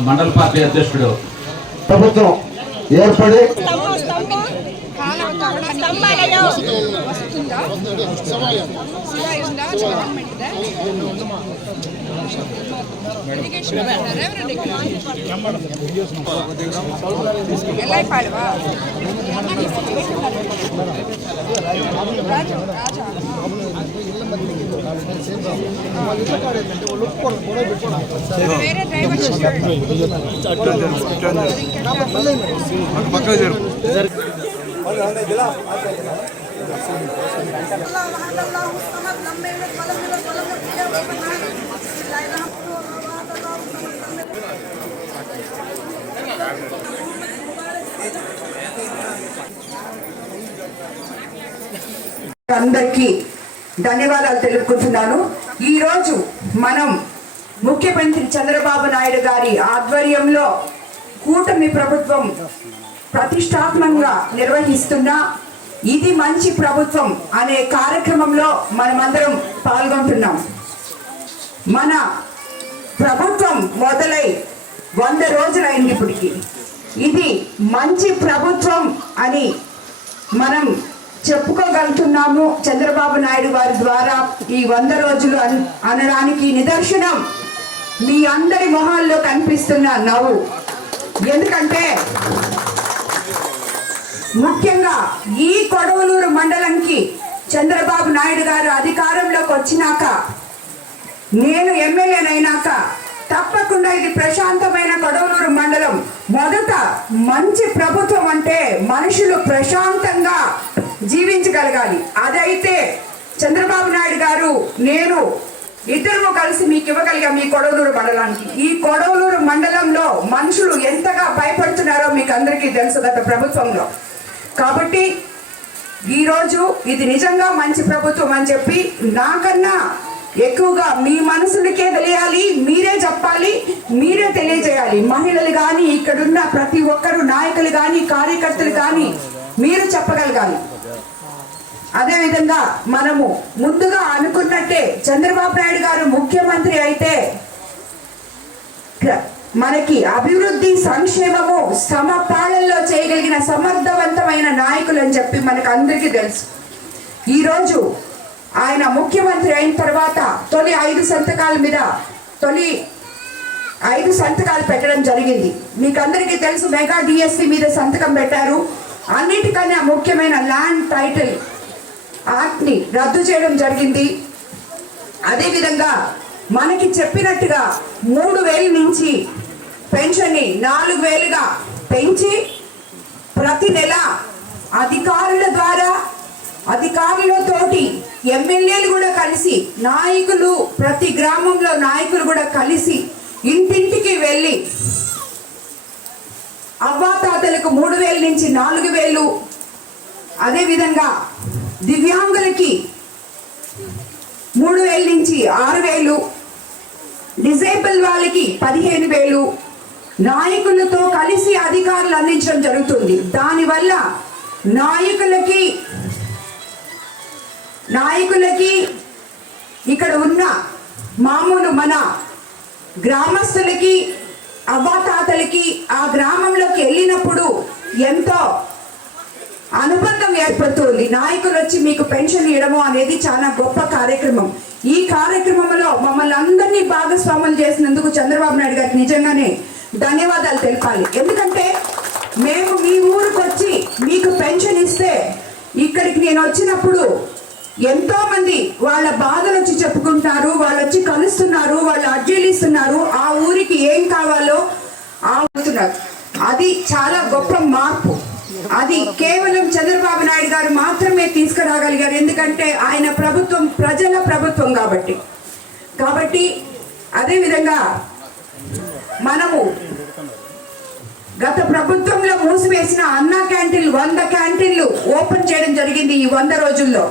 మండల పార్టీ అధ్యక్షుడు. ప్రభుత్వం ఏర్పడి వస్తుందా శివ ఉందా గవర్నమెంట్దా ఇరిగేషన్ అంటారా? ఎవరండి ఇక్కడ? ఎల్ఐ పాడవా రాజు రాజా వేరే డ్రైవర్ వచ్చాడు అందరికీ ధన్యవాదాలు తెలుపుకుంటున్నాను. ఈ రోజు మనం ముఖ్యమంత్రి చంద్రబాబు నాయుడు గారి ఆధ్వర్యంలో కూటమి ప్రభుత్వం ప్రతిష్టాత్మకంగా నిర్వహిస్తున్న ఇది మంచి ప్రభుత్వం అనే కార్యక్రమంలో మనమందరం పాల్గొంటున్నాం. మన ప్రభుత్వం మొదలై వంద రోజులైంది ఇప్పటికి. ఇది మంచి ప్రభుత్వం అని మనం చెప్పుకోగలుగుతున్నాము. చంద్రబాబు నాయుడు వారి ద్వారా ఈ వంద రోజులు అన్- అనడానికి నిదర్శనం మీ అందరి మొహాల్లో కనిపిస్తున్న నవ్వు. ఎందుకంటే ముఖ్యంగా ఈ కొడవలూరు మండలంకి చంద్రబాబు నాయుడు గారు అధికారంలోకి వచ్చినాక నేను ఎమ్మెల్యేనైనాక తప్పకుండా ఇది ప్రశాంతమైన కొడవలూరు మండలం. మొదట మంచి ప్రభుత్వం అంటే మనుషులు ప్రశాంతంగా జీవించగలగాలి. అదైతే చంద్రబాబు నాయుడు గారు నేను ఇద్దరు కలిసి మీకు ఇవ్వగలిగాం మీ కొడవలూరు మండలానికి. ఈ కొడవలూరు మండలంలో మనుషులు ఎంతగా భయపడుతున్నారో మీకు అందరికీ తెలుసు గత ప్రభుత్వంలో. కాబట్టి ఈరోజు ఇది నిజంగా మంచి ప్రభుత్వం అని చెప్పి నాకన్నా ఎక్కువగా మీ మనసులకే తెలియాలి మీరే చెప్పాలి మీరే తెలియజేయాలి. మహిళలు కానీ ఇక్కడున్న ప్రతి ఒక్కరు నాయకులు కానీ కార్యకర్తలు కానీ మీరు చెప్పగలగాలి. అదేవిధంగా మనము ముందుగా అనుకున్నట్టే చంద్రబాబు నాయుడు గారు ముఖ్యమంత్రి అయితే మనకి అభివృద్ధి సంక్షేమము సమపాలనలో చేయగలిగిన సమర్థవంతమైన నాయకులు అని చెప్పి మనకు అందరికీ తెలుసు. ఈరోజు ఆయన ముఖ్యమంత్రి అయిన తర్వాత తొలి ఐదు సంతకాల మీద తొలి ఐదు సంతకాలు పెట్టడం జరిగింది. మీకు అందరికీ తెలుసు మెగా డిఎస్సి మీద సంతకం పెట్టారు. అన్నిటికన్నా ముఖ్యమైన ల్యాండ్ టైటిల్ యాక్ట్ని రద్దు చేయడం జరిగింది. అదేవిధంగా మనకి చెప్పినట్టుగా మూడు వేలు నుంచి పెన్షన్ని నాలుగు వేలుగా పెంచి ప్రతి నెల అధికారుల ద్వారా అధికారులతోటి ఎమ్మెల్యేలు కూడా కలిసి నాయకులు ప్రతి గ్రామంలో నాయకులు కూడా కలిసి ఇంటింటికి వెళ్ళి అవ్వాతాతలకు మూడు వేల నుంచి నాలుగు వేలు అదేవిధంగా దివ్యాంగులకి మూడు వేల నుంచి ఆరు వేలు డిజేబుల్ వాళ్ళకి పదిహేను వేలు. నాయకులతో కలిసి అధికారులు అందించడం జరుగుతుంది. దానివల్ల నాయకులకి నాయకులకి ఇక్కడ ఉన్న మామూలు మన గ్రామస్తులకి అవ్వాతాతలకి ఆ గ్రామంలోకి వెళ్ళినప్పుడు ఎంతో అనుబంధం ఏర్పడుతుంది. నాయకులు వచ్చి మీకు పెన్షన్ ఇవ్వడము అనేది చాలా గొప్ప కార్యక్రమం. ఈ కార్యక్రమంలో మమ్మల్ని అందరినీ భాగస్వాములు చేసినందుకు చంద్రబాబు నాయుడు గారికి నిజంగానే ధన్యవాదాలు తెలపాలి. ఎందుకంటే మేము మీ ఊరికి వచ్చి మీకు పెన్షన్ ఇస్తే ఇక్కడికి నేను వచ్చినప్పుడు ఎంతో మంది వాళ్ళ బాధలు వచ్చి చెప్పుకుంటున్నారు వాళ్ళు వచ్చి కలుస్తున్నారు వాళ్ళు అర్జీలు ఇస్తున్నారు. ఆ ఊరికి ఏం కావాలో ఆ అవుతున్నారు అది చాలా గొప్ప మార్పు. అది కేవలం చంద్రబాబు నాయుడు గారు మాత్రమే తీసుకురాగలిగారు. ఎందుకంటే ఆయన ప్రభుత్వం ప్రజల ప్రభుత్వం కాబట్టి. కాబట్టి అదేవిధంగా మనము గత ప్రభుత్వంలో మూసివేసిన అన్నా క్యాంటీన్లు వంద క్యాంటీన్లు ఓపెన్ చేయడం జరిగింది ఈ వంద రోజుల్లో.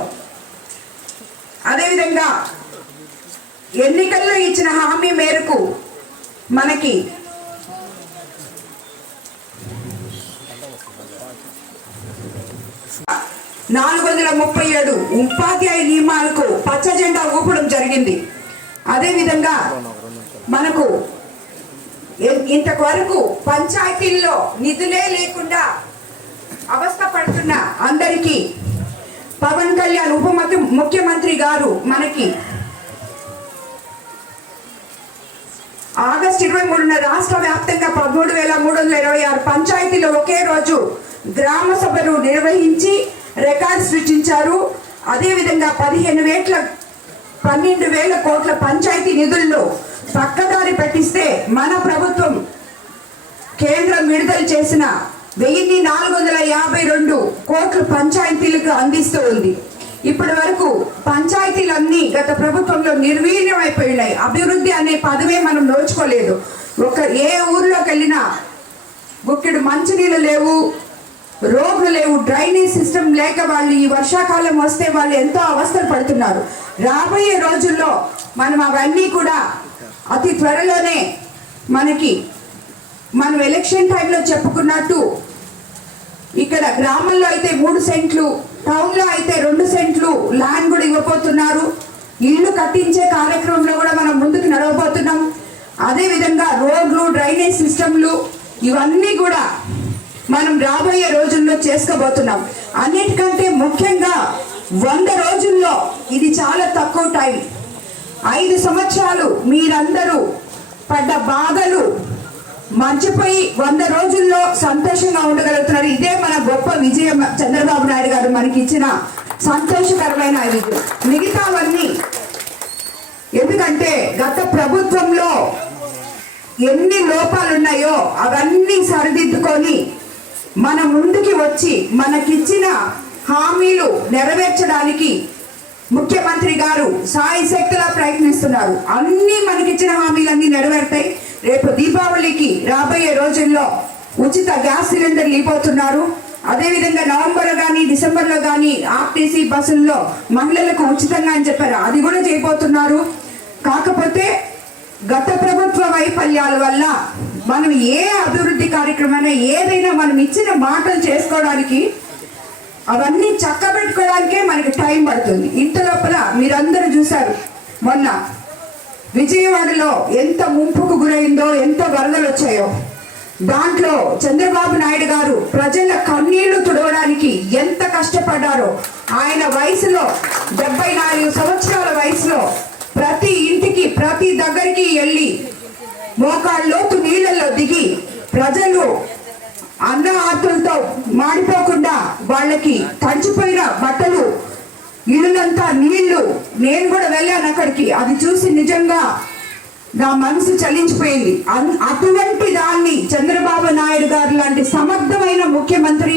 అదేవిధంగా ఎన్నికల్లో ఇచ్చిన హామీ మేరకు మనకి నాలుగు వందల ముప్పై ఏడు ఉపాధ్యాయ నియమాలకు పచ్చ జెండా ఊపడం జరిగింది. అదేవిధంగా మనకు ఇంతవరకు పంచాయతీల్లో నిధులే లేకుండా అవస్థ పడుతున్న అందరికీ పవన్ కళ్యాణ్ ఉప ముఖ్యమంత్రి గారు మనకి ఆగస్టు ఇరవై మూడున రాష్ట్ర వ్యాప్తంగా పదమూడు వేల మూడు వందల ఇరవై ఆరు పంచాయతీలు ఒకే రోజు గ్రామ సభలు నిర్వహించి రికార్డ్ సృష్టించారు. అదేవిధంగా పదిహేను వేట్ల పన్నెండు వేల కోట్ల పంచాయతీ నిధుల్లో పక్కదారి పట్టిస్తే మన ప్రభుత్వం కేంద్రం విడుదల చేసిన వెయ్యిన్ని నాలుగు వందల యాభై రెండు కోట్లు పంచాయతీలకు అందిస్తూ ఉంది. ఇప్పటి వరకు పంచాయతీలన్నీ గత ప్రభుత్వంలో నిర్వీర్యం అయిపోయినాయి అభివృద్ధి అనే పదవే మనం నోచుకోలేదు. ఒక ఏ ఊర్లోకి వెళ్ళినా బుక్కెడు మంచినీళ్ళు లేవు. రోడ్లు లేవు. డ్రైనేజ్ సిస్టమ్ లేక వాళ్ళు ఈ వర్షాకాలం వస్తే వాళ్ళు ఎంతో అవస్థలు పడుతున్నారు. రాబోయే రోజుల్లో మనం అవన్నీ కూడా అతి త్వరలోనే మనకి మనం ఎలక్షన్ టైంలో చెప్పుకున్నట్టు ఇక్కడ గ్రామంలో అయితే మూడు సెంట్లు టౌన్లో అయితే రెండు సెంట్లు ల్యాండ్ కూడా ఇవ్వబోతున్నారు. ఇల్లు కట్టించే కార్యక్రమంలో కూడా మనం ముందుకు నడవబోతున్నాం. అదేవిధంగా రోడ్లు డ్రైనేజ్ సిస్టమ్లు ఇవన్నీ కూడా మనం రాబోయే రోజుల్లో చేసుకోబోతున్నాం. అన్నిటికంటే ముఖ్యంగా వంద రోజుల్లో ఇది చాలా తక్కువ టైం. ఐదు సంవత్సరాలు మీరందరూ పడ్డ బాధలు మర్చిపోయి వంద రోజుల్లో సంతోషంగా ఉండగలుగుతున్నారు. ఇదే మన గొప్ప విజయం చంద్రబాబు నాయుడు గారు మనకి ఇచ్చిన సంతోషకరమైన విజయం మిగతావన్నీ ఎందుకంటే గత ప్రభుత్వంలో ఎన్ని లోపాలు ఉన్నాయో అవన్నీ సరిదిద్దుకొని మన ముందుకి వచ్చి మనకిచ్చిన హామీలు నెరవేర్చడానికి ముఖ్యమంత్రి గారు సాయి శక్తిలా ప్రయత్నిస్తున్నారు. అన్ని మనకిచ్చిన హామీలన్నీ నెరవేరుతాయి. రేపు దీపావళికి రాబోయే రోజుల్లో ఉచిత గ్యాస్ సిలిండర్లు ఇవ్వబోతున్నారు. అదేవిధంగా నవంబర్లో కానీ డిసెంబర్లో కానీ ఆర్టీసీ బస్సుల్లో మహిళలకు ఉచితంగా అని చెప్పారు. అది కూడా చేయబోతున్నారు. కాకపోతే గత ప్రభుత్వ వైఫల్యాల వల్ల మనం ఏ అభివృద్ధి కార్యక్రమైనా ఏదైనా మనం ఇచ్చిన మాటలు చేసుకోవడానికి అవన్నీ చక్కబెట్టుకోవడానికే మనకి టైం పడుతుంది. ఇంత లోపల మీరందరూ చూశారు మొన్న విజయవాడలో ఎంత ముంపుకు గురైందో ఎంత వరదలు వచ్చాయో. దాంట్లో చంద్రబాబు నాయుడు గారు ప్రజల కన్నీళ్ళు తుడవడానికి ఎంత కష్టపడ్డారో ఆయన వయసులో డెబ్బై నాలుగు సంవత్సరాల వయసులో ప్రతి ఇంటికి ప్రతి దగ్గరికి వెళ్ళి మోకాళ్ళలోతు నీళ్ళల్లో దిగి ప్రజలు అన్న ఆతులతో మాడిపోకుండా వాళ్ళకి తడిచిపోయిన బట్టలు ఇళ్ళంతా నీళ్ళు. నేను కూడా వెళ్ళాను అక్కడికి. అది చూసి నిజంగా నా మనసు చలించిపోయింది. అటువంటి దాన్ని చంద్రబాబు నాయుడు గారు లాంటి సమర్థమైన ముఖ్యమంత్రి